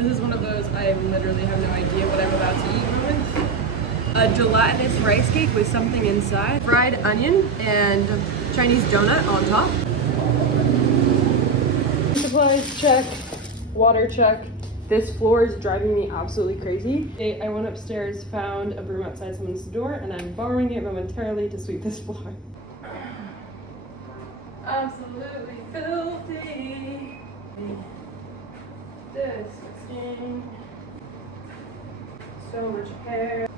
This is one of those I literally have no idea what I'm about to eat moments. A gelatinous rice cake with something inside, fried onion, and Chinese donut on top. Supplies check, water check. This floor is driving me absolutely crazy. I went upstairs, found a broom outside someone's door, and I'm borrowing it momentarily to sweep this floor. Absolutely filthy. Disgusting. So much hair.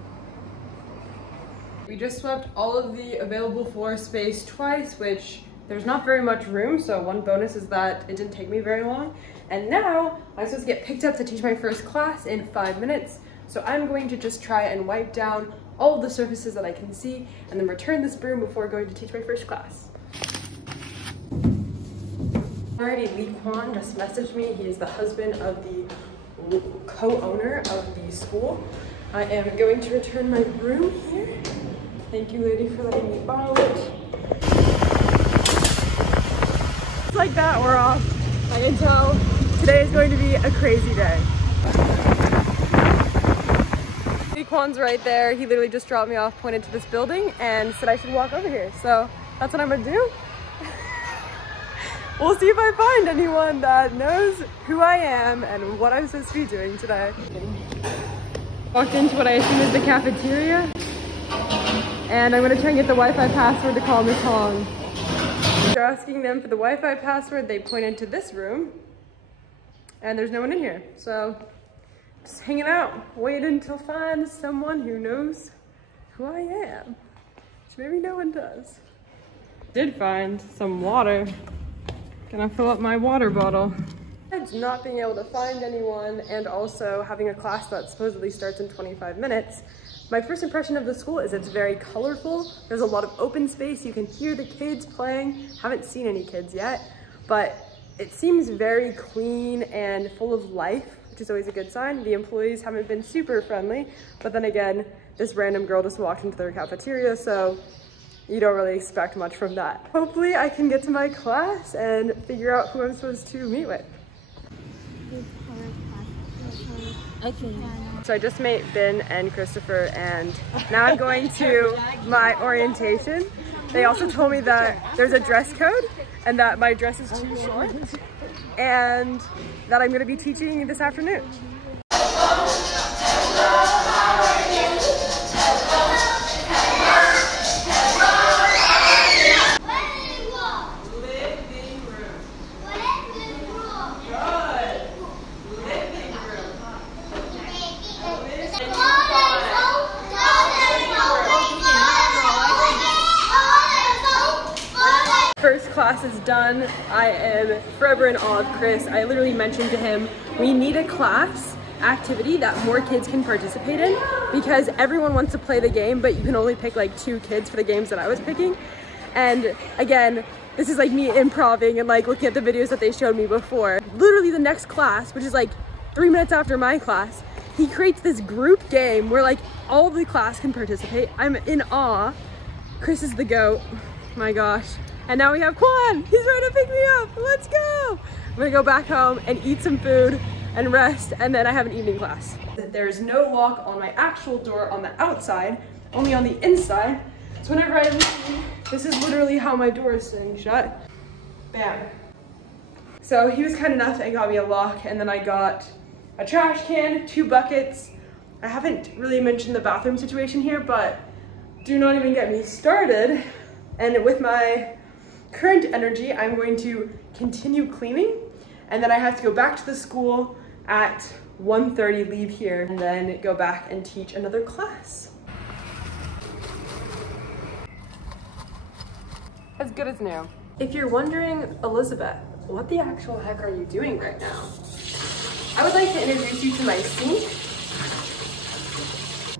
We just swept all of the available floor space twice, which there's not very much room, so one bonus is that it didn't take me very long. And now I'm supposed to get picked up to teach my first class in 5 minutes. So I'm going to just try and wipe down all of the surfaces that I can see and then return this broom before going to teach my first class. Alrighty, Lee Kwan just messaged me. He is the husband of the co-owner of the school. I am going to return my broom here. Thank you, lady, for letting me borrow it. Just like that, we're off. I can tell today is going to be a crazy day. Lee Kwan's right there. He literally just dropped me off, pointed to this building, and said I should walk over here. So that's what I'm gonna do. We'll see if I find anyone that knows who I am and what I'm supposed to be doing today. Walked into what I assume is the cafeteria, and I'm gonna try and get the Wi-Fi password to call Miss Hong. After asking them for the Wi-Fi password, they pointed to this room, and there's no one in here. So just hanging out, waiting to find someone who knows who I am, which maybe no one does. Did find some water. Gonna fill up my water bottle. Not being able to find anyone and also having a class that supposedly starts in 25 minutes, my first impression of the school is it's very colorful. There's a lot of open space. You can hear the kids playing. Haven't seen any kids yet, but it seems very clean and full of life, which is always a good sign. The employees haven't been super friendly, but then again, this random girl just walked into their cafeteria, so you don't really expect much from that. Hopefully I can get to my class and figure out who I'm supposed to meet with. Okay. So I just met Ben and Christopher, and now I'm going to my orientation. They also told me that there's a dress code and that my dress is too short and that I'm going to be teaching this afternoon. First class is done. I am forever in awe of Chris. I literally mentioned to him, we need a class activity that more kids can participate in because everyone wants to play the game, but you can only pick like 2 kids for the games that I was picking. And again, this is like me improving and like looking at the videos that they showed me before. Literally the next class, which is like 3 minutes after my class, he creates this group game where like all of the class can participate. I'm in awe. Chris is the GOAT. My gosh. And now we have Kwan. He's ready to pick me up. Let's go. I'm gonna go back home and eat some food and rest, and then I have an evening class. There is no lock on my actual door on the outside, only on the inside. So whenever I leave, this is literally how my door is sitting shut. Bam. So he was kind enough and got me a lock, and then I got a trash can, 2 buckets. I haven't really mentioned the bathroom situation here, but do not even get me started. And with my current energy, I'm going to continue cleaning, and then I have to go back to the school at 1:30, leave here, and then go back and teach another class. As good as new. If you're wondering, Elizabeth, what the actual heck are you doing right now? I would like to introduce you to my sink.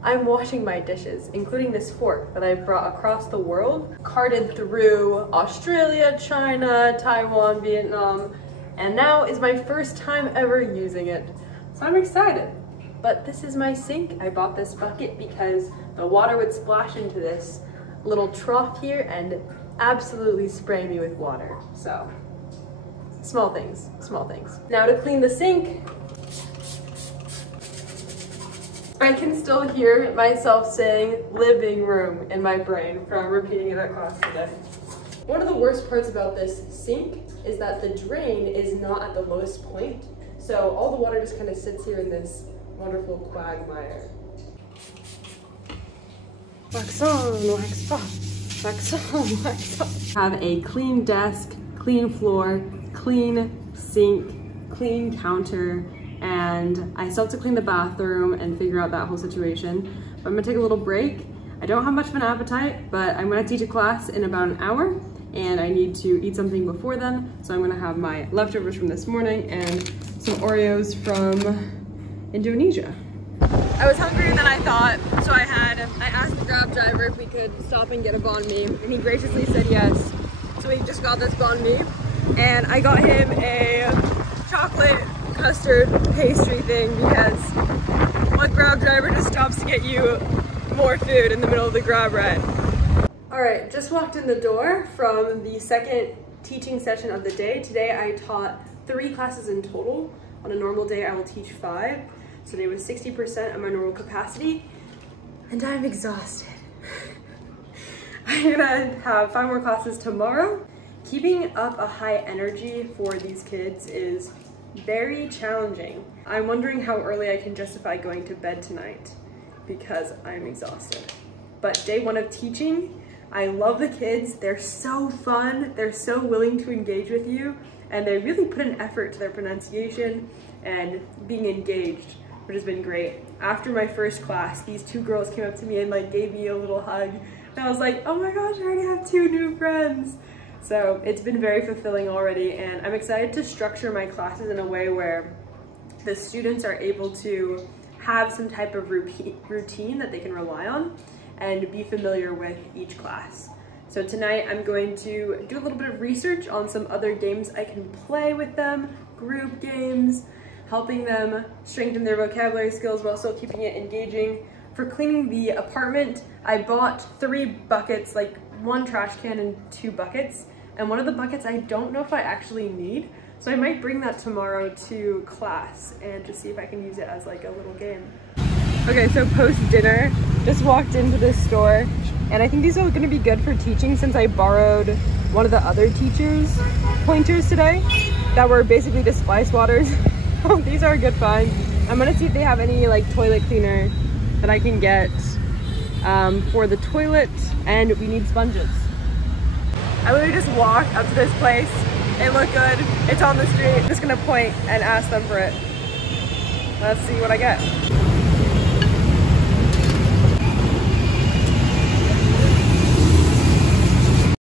I'm washing my dishes, including this fork that I brought across the world, carted through Australia, China, Taiwan, Vietnam, and now is my first time ever using it. So I'm excited. But this is my sink. I bought this bucket because the water would splash into this little trough here and absolutely spray me with water. So, small things, small things. Now to clean the sink, I can still hear myself saying living room in my brain from repeating it at class today. One of the worst parts about this sink is that the drain is not at the lowest point. So all the water just kind of sits here in this wonderful quagmire. Wax on, wax off, wax on, wax off. Have a clean desk, clean floor, clean sink, clean counter, and I still have to clean the bathroom and figure out that whole situation. But I'm gonna take a little break. I don't have much of an appetite, but I'm gonna teach a class in about an hour and I need to eat something before then. So I'm gonna have my leftovers from this morning and some Oreos from Indonesia. I was hungrier than I thought, so I asked the Grab driver if we could stop and get a banh mi, and he graciously said yes. So we just got this banh mi, and I got him a chocolate custard pastry thing because what Grab driver just stops to get you more food in the middle of the Grab ride? All right, just walked in the door from the second teaching session of the day. Today I taught 3 classes in total. On a normal day I will teach 5. So today was 60% of my normal capacity, and I'm exhausted. I'm gonna have 5 more classes tomorrow. Keeping up a high energy for these kids is very challenging. I'm wondering how early I can justify going to bed tonight because I'm exhausted. But day 1 of teaching, I love the kids. They're so fun. They're so willing to engage with you, and they really put an effort to their pronunciation and being engaged, which has been great. After my first class, these 2 girls came up to me and like gave me a little hug. And I was like, oh my gosh, I already have 2 new friends. So it's been very fulfilling already, and I'm excited to structure my classes in a way where the students are able to have some type of routine that they can rely on and be familiar with each class. So tonight I'm going to do a little bit of research on some other games I can play with them, group games, helping them strengthen their vocabulary skills while still keeping it engaging. For cleaning the apartment, I bought 3 buckets, like 1 trash can and 2 buckets. And one of the buckets I don't know if I actually need. So I might bring that tomorrow to class and just see if I can use it as like a little game. Okay, so post dinner, just walked into this store, and I think these are gonna be good for teaching since I borrowed one of the other teachers' pointers today that were basically just spice waters. These are a good find. I'm gonna see if they have any like toilet cleaner that I can get for the toilet, and we need sponges. I literally just walked up to this place. It looked good. It's on the street. I'm just gonna point and ask them for it. Let's see what I get.